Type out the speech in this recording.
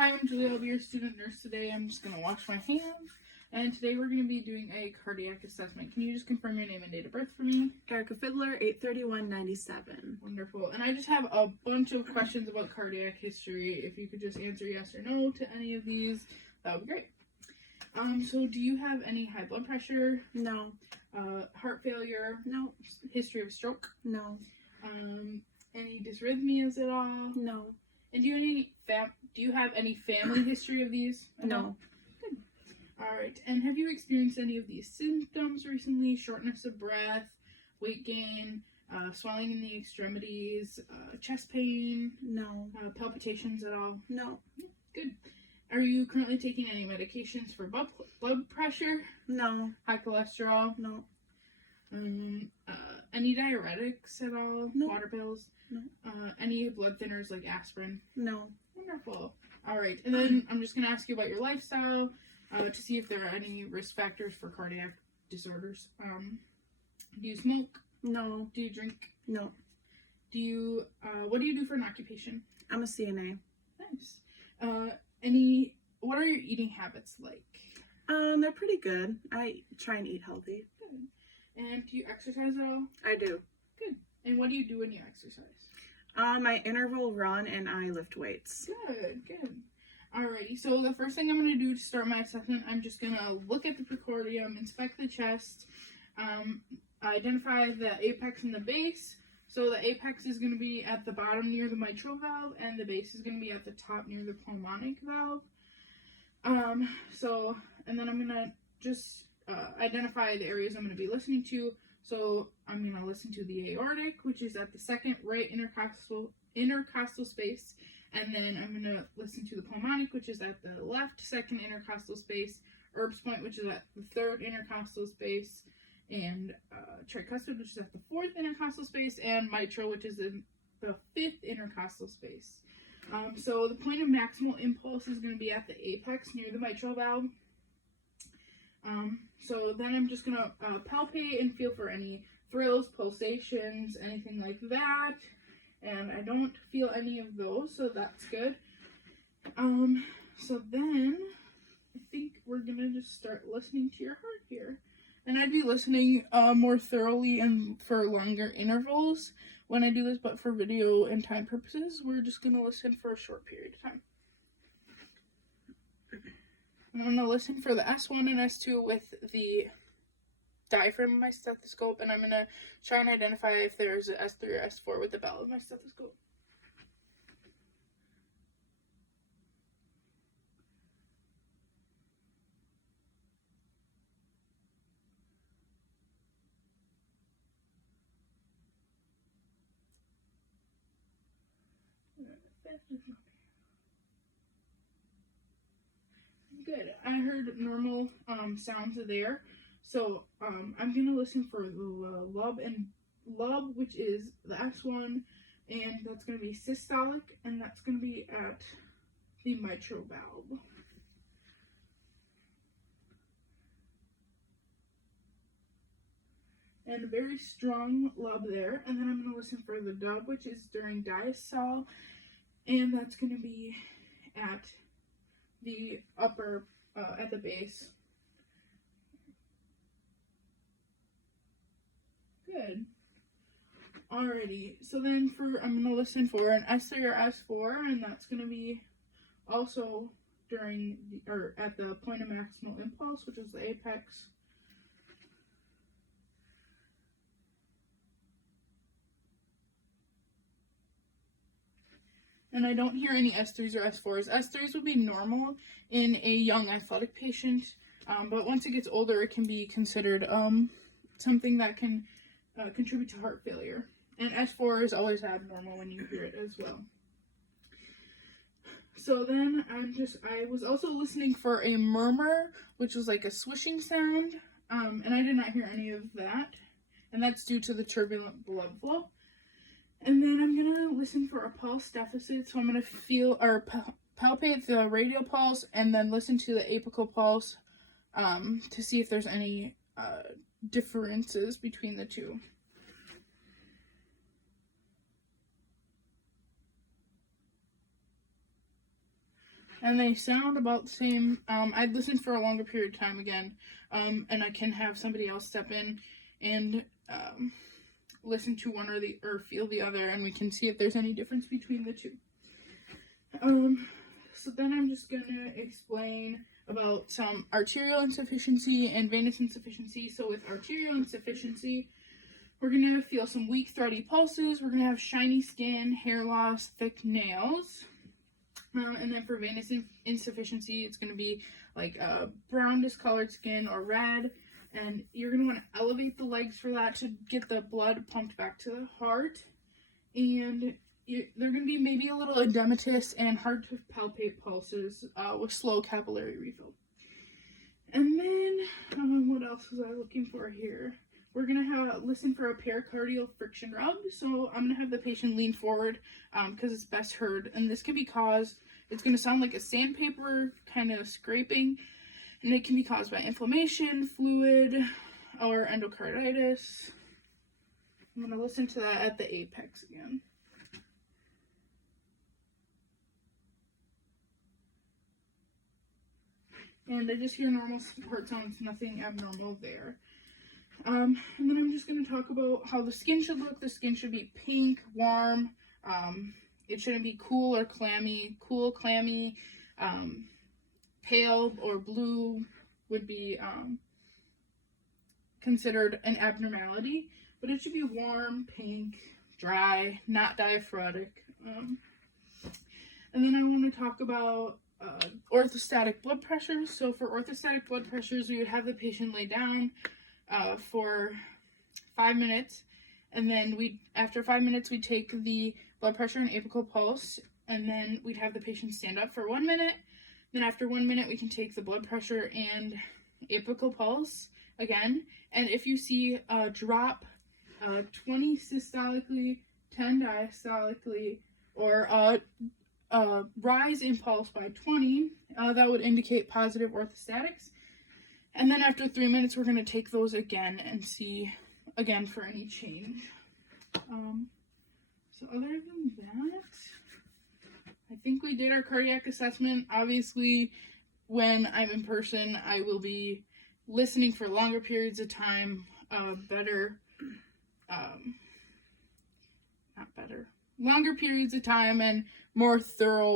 Hi, I'm Julia. I'll be your student nurse today. I'm just going to wash my hands. And today we're going to be doing a cardiac assessment. Can you just confirm your name and date of birth for me? Erica Fiddler, 8/31/97. Wonderful. And I just have a bunch of questions about cardiac history. If you could just answer yes or no to any of these, that would be great. So do you have any high blood pressure, No. heart failure, No. history of stroke, No. any dysrhythmias at all? No. And do you have any family history of these? No. Good. All right. And have you experienced any of these symptoms recently? Shortness of breath, weight gain, swelling in the extremities, chest pain, No. palpitations at all? No. Good. Are you currently taking any medications for blood pressure, No. high cholesterol, No. any diuretics at all? No. Water pills? No. Any blood thinners like aspirin? No. Wonderful. All right. And then I'm just going to ask you about your lifestyle to see if there are any risk factors for cardiac disorders. Do you smoke? No. Do you drink? No. What do you do for an occupation? I'm a CNA. Nice. What are your eating habits like? They're pretty good. I try and eat healthy. Good. And do you exercise at all? I do. Good. And what do you do when you exercise? I interval run and I lift weights. Good, good. Alrighty, so the first thing I'm going to do to start my assessment, I'm just going to look at the precordium, inspect the chest, identify the apex and the base. So the apex is going to be at the bottom near the mitral valve, and the base is going to be at the top near the pulmonic valve. And then I'm going to just identify the areas I'm going to be listening to. So I'm going to listen to the aortic, which is at the second right intercostal space. And then I'm going to listen to the pulmonic, which is at the left second intercostal space. Erb's point, which is at the third intercostal space. And tricuspid, which is at the fourth intercostal space. And mitral, which is in the fifth intercostal space. So the point of maximal impulse is going to be at the apex near the mitral valve. So then I'm just going to palpate and feel for any thrills, pulsations, anything like that. And I don't feel any of those, so that's good. So then I think we're going to just start listening to your heart here. And I'd be listening more thoroughly and for longer intervals when I do this, but for video and time purposes, we're just going to listen for a short period of time. I'm going to listen for the S1 and S2 with the diaphragm of my stethoscope, and I'm going to try and identify if there's an S3 or S4 with the bell of my stethoscope. Good. I heard normal sounds there. So I'm going to listen for the lub, which is the S1, and that's going to be systolic, and that's going to be at the mitral valve. And a very strong lub there. And then I'm going to listen for the dub, which is during diastole, and that's going to be at the upper, at the base. Good. Alrighty, so then I'm going to listen for an S3 or S4, and that's going to be also at the point of maximal impulse, which is the apex. And I don't hear any S3s or S4s. S3s would be normal in a young athletic patient, but once it gets older, it can be considered something that can contribute to heart failure. And S4 is always abnormal when you hear it as well. So then I was also listening for a murmur, which was like a swishing sound, and I did not hear any of that. And that's due to the turbulent blood flow. And then I'm going to listen for a pulse deficit. So I'm going to feel or palpate the radial pulse and then listen to the apical pulse to see if there's any differences between the two. and they sound about the same. I'd listen for a longer period of time again, and I can have somebody else step in and listen to one or feel the other, and we can see if there's any difference between the two. So then I'm just gonna explain about some arterial insufficiency and venous insufficiency. So with arterial insufficiency, we're gonna feel some weak, throaty pulses. We're gonna have shiny skin, hair loss, thick nails. And then for venous insufficiency, it's going to be like brown discolored skin or red. And you're going to want to elevate the legs for that to get the blood pumped back to the heart. And they're going to be maybe a little edematous and hard to palpate pulses with slow capillary refill. And then, what else was I looking for here? We're going to listen for a pericardial friction rub. So I'm going to have the patient lean forward because it's best heard. And this can be caused, it's going to sound like a sandpaper kind of scraping. And it can be caused by inflammation, fluid, or endocarditis. I'm going to listen to that at the apex again. And I just hear normal heart sounds, nothing abnormal there. And then I'm just going to talk about how the skin should look. The skin should be pink, warm. It shouldn't be cool or clammy. Cool, clammy, pale or blue would be considered an abnormality. But it should be warm, pink, dry, not diaphoretic. And then I want to talk about orthostatic blood pressures. So for orthostatic blood pressures, we would have the patient lay down for 5 minutes, and then after 5 minutes we'd take the blood pressure and apical pulse, and then we'd have the patient stand up for 1 minute. Then after 1 minute we can take the blood pressure and apical pulse again, and if you see a drop 20 systolically, 10 diastolically, or a rise in pulse by 20, that would indicate positive orthostatics. And then after 3 minutes, we're going to take those again and see again for any change. So other than that, I think we did our cardiac assessment. Obviously, when I'm in person, I will be listening for longer periods of time, longer periods of time and more thorough